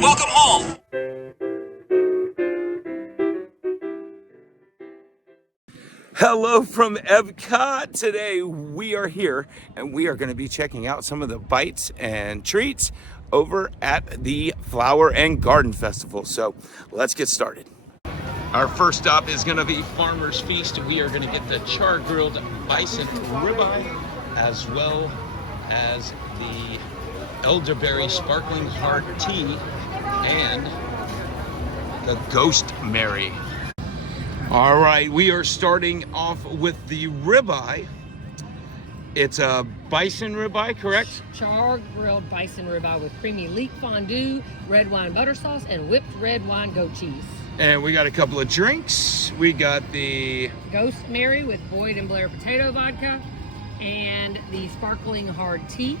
Welcome home. Hello from EPCOT. Today we are here and we are going to be checking out some of the bites and treats over at the Flower and Garden Festival. So let's get started. Our first stop is going to be Farmer's Feast. We are going to get the char-grilled bison ribeye as well as the elderberry sparkling hard tea and the Ghost Mary. All right, we are starting off with the ribeye. It's a bison ribeye, correct? Char-grilled bison ribeye with creamy leek fondue, red wine butter sauce, and whipped red wine goat cheese. And we got a couple of drinks. We got the Ghost Mary with Boyd and Blair potato vodka, and the sparkling hard tea.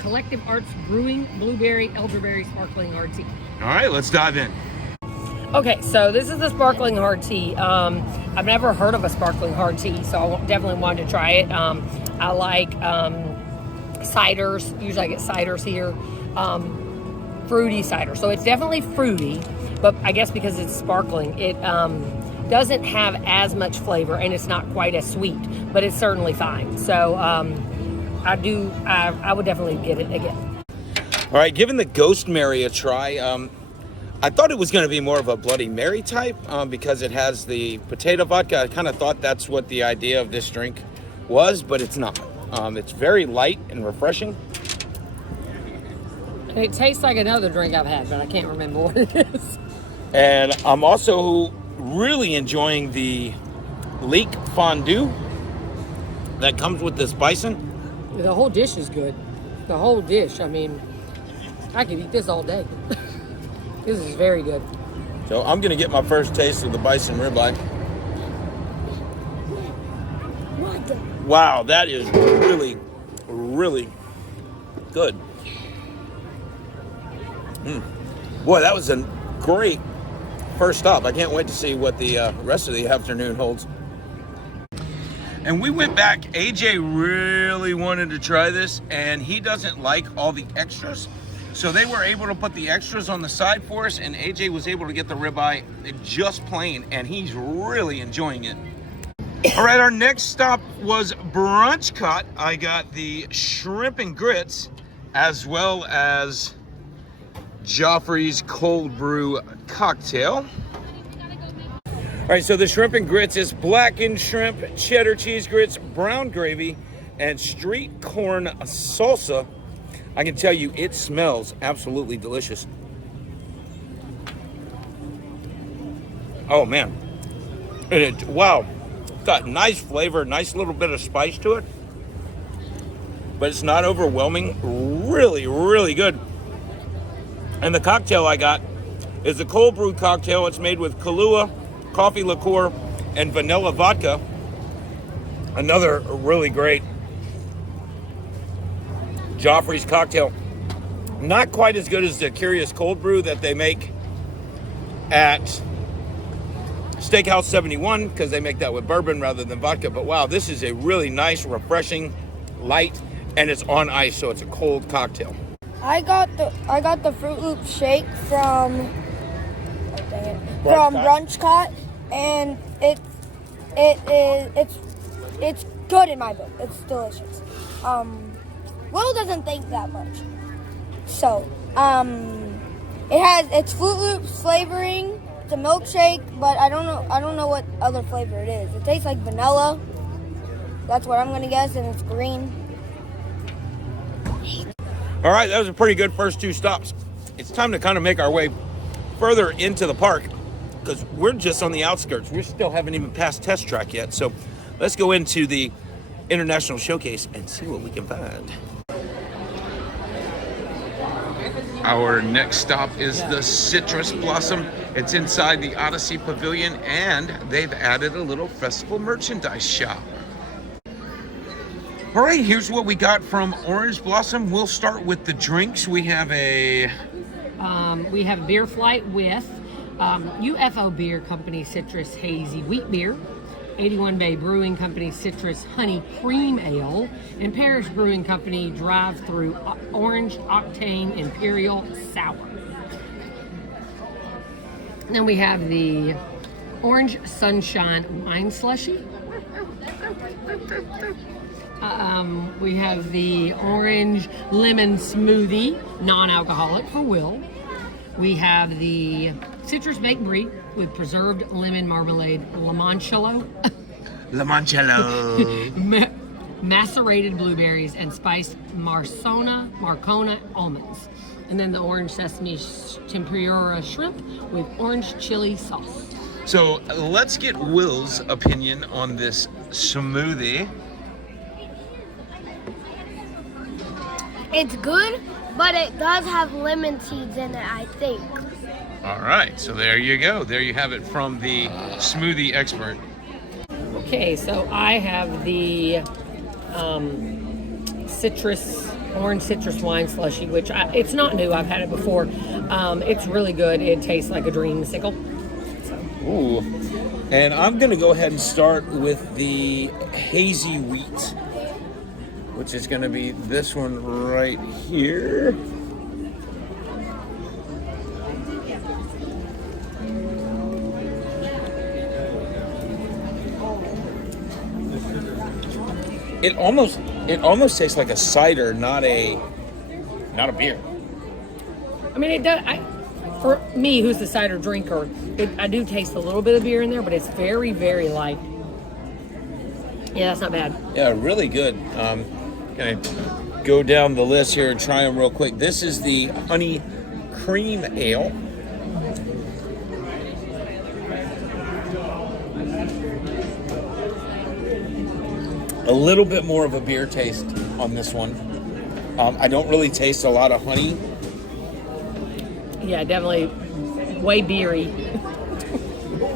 Collective Arts Brewing blueberry elderberry sparkling hard tea. All right, let's dive in. Okay, so this is the sparkling hard tea. I've never heard of a sparkling hard tea, so I definitely wanted to try it. I like ciders. Usually I get ciders here. Fruity cider. So it's definitely fruity, but I guess because it's sparkling, it doesn't have as much flavor and it's not quite as sweet, but it's certainly fine. So I would definitely get it again. All right, giving the Ghost Mary a try. I thought it was going to be more of a Bloody Mary type because it has the potato vodka. I kind of thought that's what the idea of this drink was, but it's not. It's very light and refreshing. It tastes like another drink I've had, but I can't remember what it is. And I'm also really enjoying the leek fondue that comes with this bison. The whole dish is good. The whole dish. I mean, I could eat this all day. This is very good. So I'm going to get my first taste of the bison ribeye. Wow, that is really, really good. Boy, that was a great first stop. I can't wait to see what the rest of the afternoon holds. And we went back. AJ really wanted to try this, and he doesn't like all the extras. So they were able to put the extras on the side for us, and AJ was able to get the ribeye just plain, and he's really enjoying it. All right, our next stop was EPCOT. I got the shrimp and grits, as well as Joffrey's cold brew cocktail. All right, so the shrimp and grits is blackened shrimp, cheddar cheese grits, brown gravy, and street corn salsa. I can tell you, it smells absolutely delicious. Oh man, wow, got nice flavor, nice little bit of spice to it, but it's not overwhelming. Really, really good. And the cocktail I got is a cold brew cocktail. It's made with Kahlua, coffee liqueur, and vanilla vodka. Another really great Joffrey's cocktail. Not quite as good as the Curious cold brew that they make at Steakhouse 71 because they make that with bourbon rather than vodka. But wow, this is a really nice, refreshing, light, and it's on ice, so it's a cold cocktail. I got the Fruit Loop shake from EPCOT, and it's good in my book. It's delicious. Will doesn't think that much. So, it's Fruit Loops flavoring. It's a milkshake, but I don't know what other flavor it is. It tastes like vanilla. That's what I'm gonna guess, and it's green. All right, that was a pretty good first two stops. It's time to kind of make our way further into the park because we're just on the outskirts. We still haven't even passed Test Track yet. So let's go into the International Showcase and see what we can find. Our next stop is the Citrus Blossom. It's inside the Odyssey Pavilion, and they've added a little festival merchandise shop. All right, here's what we got from Orange Blossom. We'll start with the drinks. We have a beer flight with UFO Beer Company Citrus Hazy Wheat Beer. 81 Bay Brewing Company Citrus Honey Cream Ale, and Parish Brewing Company Drive-Through Orange Octane Imperial Sour. Then we have the Orange Sunshine Wine Slushy. We have the Orange Lemon Smoothie, non-alcoholic for Will. We have the Citrus Baked Brie with preserved lemon marmalade, limoncello. Limoncello. Macerated blueberries and spiced Marcona almonds. And then the orange sesame tempura shrimp with orange chili sauce. So let's get Will's opinion on this smoothie. It's good, but it does have lemon seeds in it, I think. All right, so there you go. There you have it from the smoothie expert. Okay, so I have the orange citrus wine slushy, which it's not new. I've had it before. It's really good. It tastes like a dreamsicle. Ooh. And I'm going to go ahead and start with the hazy wheat, which is going to be this one right here. It almost tastes like a cider, not a beer. I mean, it does. For me, who's the cider drinker, I do taste a little bit of beer in there, but it's very, very light. Yeah, that's not bad. Yeah, really good. Gonna go down the list here and try them real quick. This is the honey cream ale. A little bit more of a beer taste on this one. I don't really taste a lot of honey. Yeah, definitely way beery.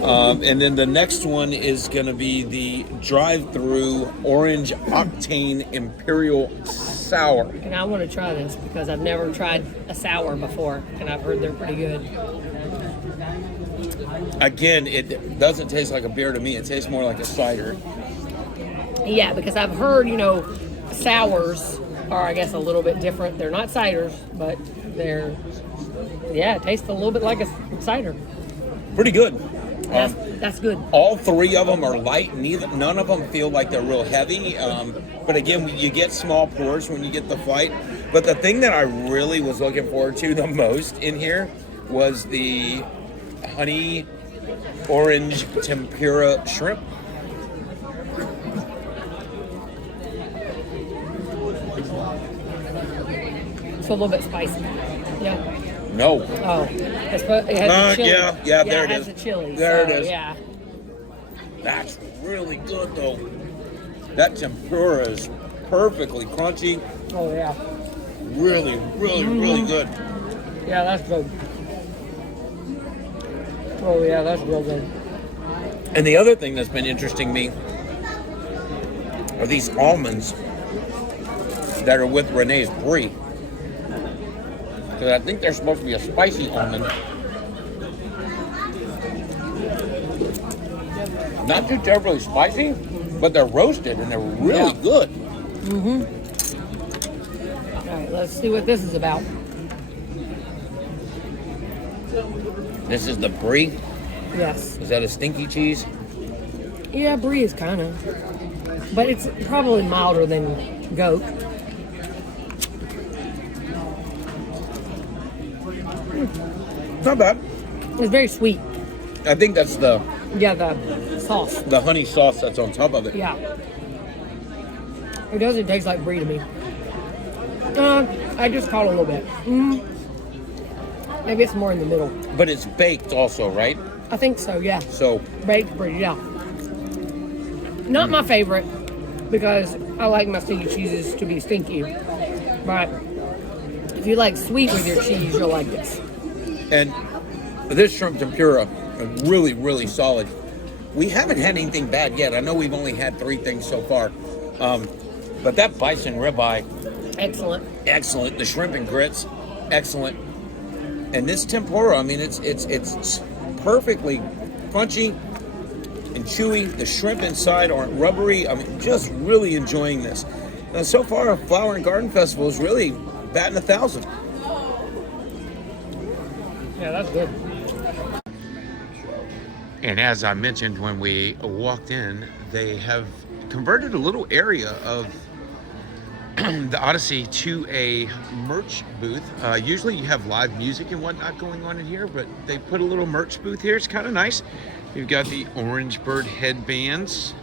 And then the next one is going to be the drive-through orange octane imperial sour. And I want to try this because I've never tried a sour before, and I've heard they're pretty good. Again, it doesn't taste like a beer to me. It tastes more like a cider. Yeah, because I've heard, sours are, I guess, a little bit different. They're not ciders, but it tastes a little bit like a cider. Pretty good. That's good. All three of them are light. None of them feel like they're real heavy. But again, you get small pours when you get the flight. But the thing that I really was looking forward to the most in here was the honey orange tempura shrimp. It's a little bit spicy. Yeah. No. Oh. It has the chili. Yeah, there it has is. the chili. There it is. Yeah. That's really good, though. That tempura is perfectly crunchy. Oh, yeah. Really, really, really good. Yeah, that's good. Oh, yeah, that's real good. And the other thing that's been interesting me are these almonds that are with Renee's Brie. Because I think they're supposed to be a spicy almond. Not too terribly spicy, but they're roasted and they're really good. Mm-hmm. All right, let's see what this is about. This is the Brie. Yes. Is that a stinky cheese? Yeah, Brie is kind of. But it's probably milder than goat. Not bad. It's very sweet. I think that's the sauce. the honey sauce that's on top of it. Yeah. It doesn't taste like Brie to me. I just caught a little bit. Maybe it's more in the middle. But it's baked also, right? I think so, yeah. So Baked Brie, yeah. Not my favorite because I like my stinky cheeses to be stinky. But if you like sweet with your cheese, you'll like this. And this shrimp tempura, really, really solid. We haven't had anything bad yet. I know we've only had 3 things so far. But that bison ribeye, excellent. The shrimp and grits, excellent. And this tempura, I mean, it's perfectly crunchy. and chewy. The shrimp inside aren't rubbery. I mean, just really enjoying this. So far, Flower and Garden Festival is really batting 1,000. Yeah, that's good. And as I mentioned when we walked in, they have converted a little area of the Odyssey to a merch booth. Usually you have live music and whatnot going on in here, but they put a little merch booth here. It's kind of nice. You've got the Orange Bird headbands,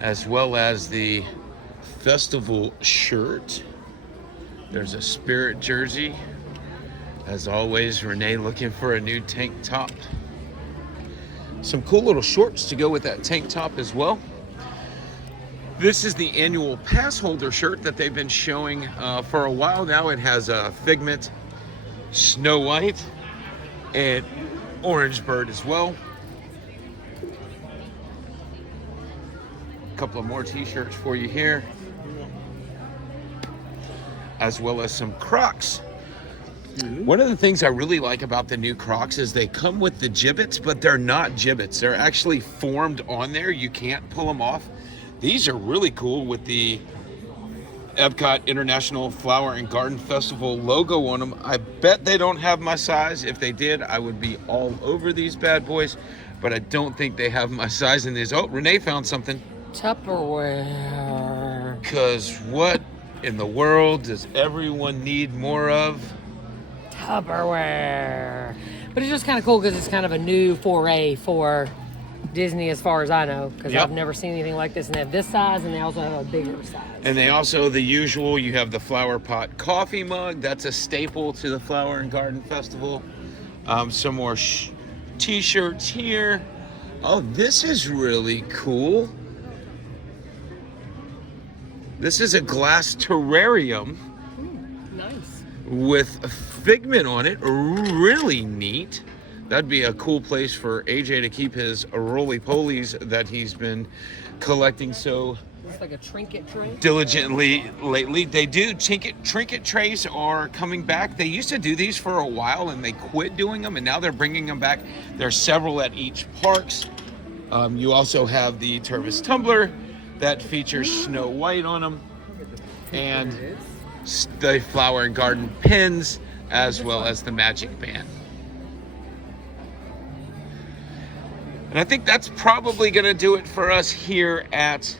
as well as the festival shirt. There's a Spirit jersey. As always, Renee looking for a new tank top. Some cool little shorts to go with that tank top as well. This is the annual pass holder shirt that they've been showing for a while now. It has a Figment, Snow White, and Orange Bird as well. A couple of more t-shirts for you here, as well as some Crocs. One of the things I really like about the new Crocs is they come with the gibbets, but they're not gibbets. They're actually formed on there. You can't pull them off. These are really cool with the EPCOT International Flower and Garden Festival logo on them. I bet they don't have my size. If they did, I would be all over these bad boys, but I don't think they have my size in these. Oh, Renee found something. Tupperware. Because what in the world does everyone need more of? Tupperware. But it's just kind of cool because it's kind of a new foray for Disney as far as I know, because Yep. I've never seen anything like this, and they have this size and they also have a bigger size. And they also, the usual, you have the Flower Pot coffee mug. That's a staple to the Flower and Garden Festival. Some more t-shirts here. Oh, this is really cool. This is a glass terrarium Nice. with a Figment on it. Really neat. That'd be a cool place for AJ to keep his roly-polies that he's been collecting so It's like a trinket tray. diligently lately. They do trinket trays are coming back. They used to do these for a while and they quit doing them, and now they're bringing them back. There's several at each parks. You also have the Tervis tumbler that features Snow White on them, and the Flower and Garden pins, as well as the Magic Band. And I think that's probably going to do it for us here at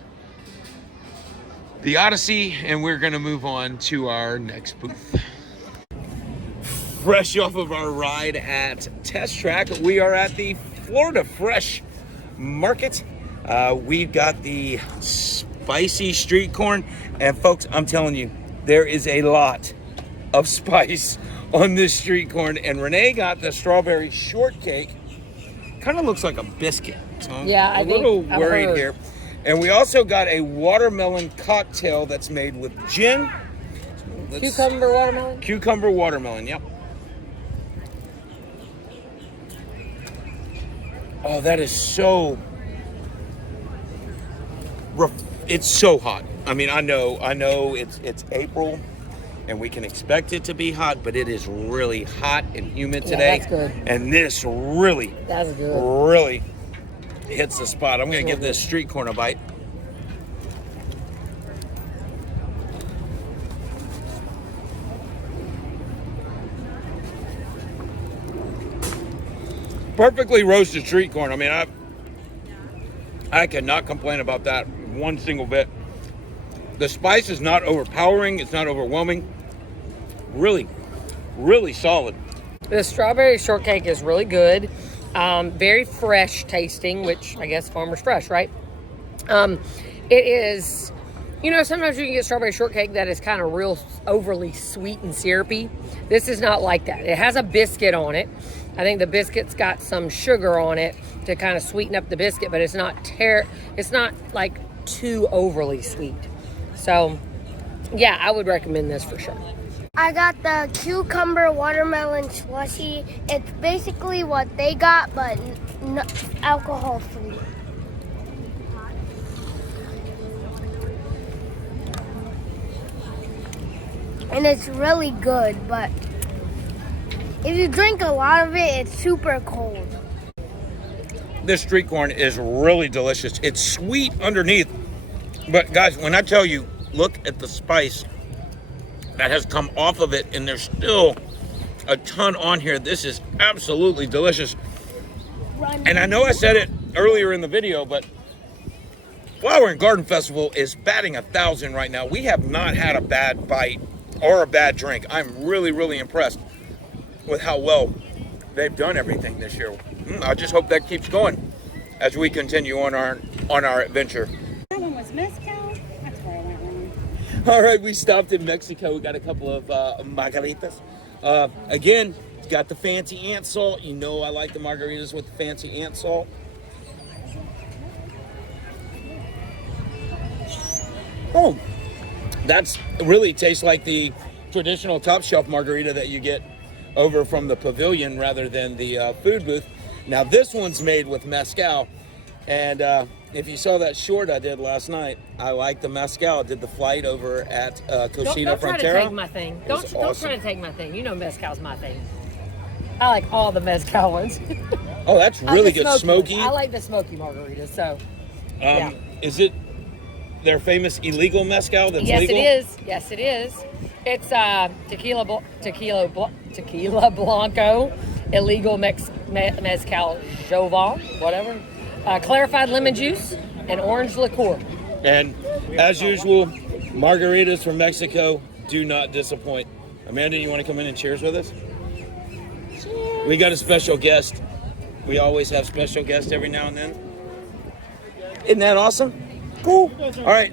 the Odyssey, and we're going to move on to our next booth. Fresh off of our ride at Test Track, we are at the Florida Fresh Market. We've got the spicy street corn, and folks, I'm telling you, there is a lot of spice on this street corn. And Renee got the strawberry shortcake. Kind of looks like a biscuit. So I'm Yeah, a little worried here. And we also got a watermelon cocktail that's made with gin. Cucumber watermelon? Cucumber watermelon, yep. Oh, that is so... It's so hot. I mean, I know it's April and we can expect it to be hot, but it is really hot and humid today. That's good. And this really hits the spot. I'm going to give this street corn a bite. Perfectly roasted street corn. I mean, I cannot complain about that one single bit. The spice is not overpowering. It's not overwhelming. Really, really solid. The strawberry shortcake is really good. Very fresh tasting, which I guess Farmer's Fresh, right? It is, you know, sometimes you can get strawberry shortcake that is kind of real overly sweet and syrupy. This is not like that. It has a biscuit on it. I think the biscuit's got some sugar on it to kind of sweeten up the biscuit, but it's not like too overly sweet. So, yeah, I would recommend this for sure. I got the cucumber watermelon slushy. It's basically what they got, but alcohol free. And it's really good, but If you drink a lot of it, it's super cold. This street corn is really delicious. It's sweet underneath. But guys, when I tell you, look at the spice that has come off of it, and there's still a ton on here. This is absolutely delicious. And I know I said it earlier in the video, but Flower and Garden Festival is batting 1,000 right now. We have not had a bad bite or a bad drink. I'm really, really impressed with how well they've done everything this year. I just hope that keeps going as we continue on our adventure. That one was mezcal. That's where I went wrong. All right, we stopped in Mexico. We got a couple of margaritas. Again, it's got the fancy ant salt. You know I like the margaritas with the fancy ant salt. Oh, that's really tastes like the traditional top shelf margarita that you get over from the pavilion rather than the food booth. Now this one's made with mezcal, and if you saw that short I did last night, I like the mezcal. I did the flight over at Cocina Don't try Frontera. to take my thing. Don't Awesome. try to take my thing. You know mezcal's my thing. I like all the mezcal ones. Oh, that's really good. Smoky. I like the smoky margaritas. So, yeah. Is it their famous illegal mezcal that's Yes, legal? it is. Yes, it is. It's tequila blanco, illegal mezcal jovan, whatever. Clarified lemon juice and orange liqueur. And as usual, margaritas from Mexico do not disappoint. Amanda, you want to come in and cheers with us? Cheers. We got a special guest. We always have special guests every now and then. Isn't that awesome? Cool. All right.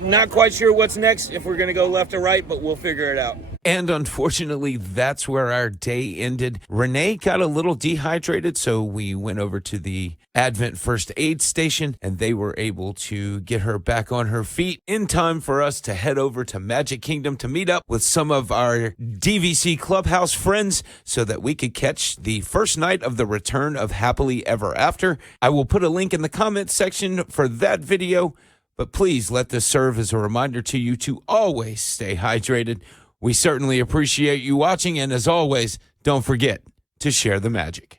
Not quite sure what's next, if we're going to go left or right, but we'll figure it out. And unfortunately, that's where our day ended. Renee got a little dehydrated, so we went over to the Advent First Aid Station, and they were able to get her back on her feet in time for us to head over to Magic Kingdom to meet up with some of our DVC Clubhouse friends so that we could catch the first night of the return of Happily Ever After. I will put a link in the comments section for that video, but please let this serve as a reminder to you to always stay hydrated. We certainly appreciate you watching, and as always, don't forget to share the magic.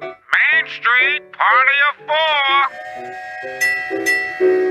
Main Street, party of four.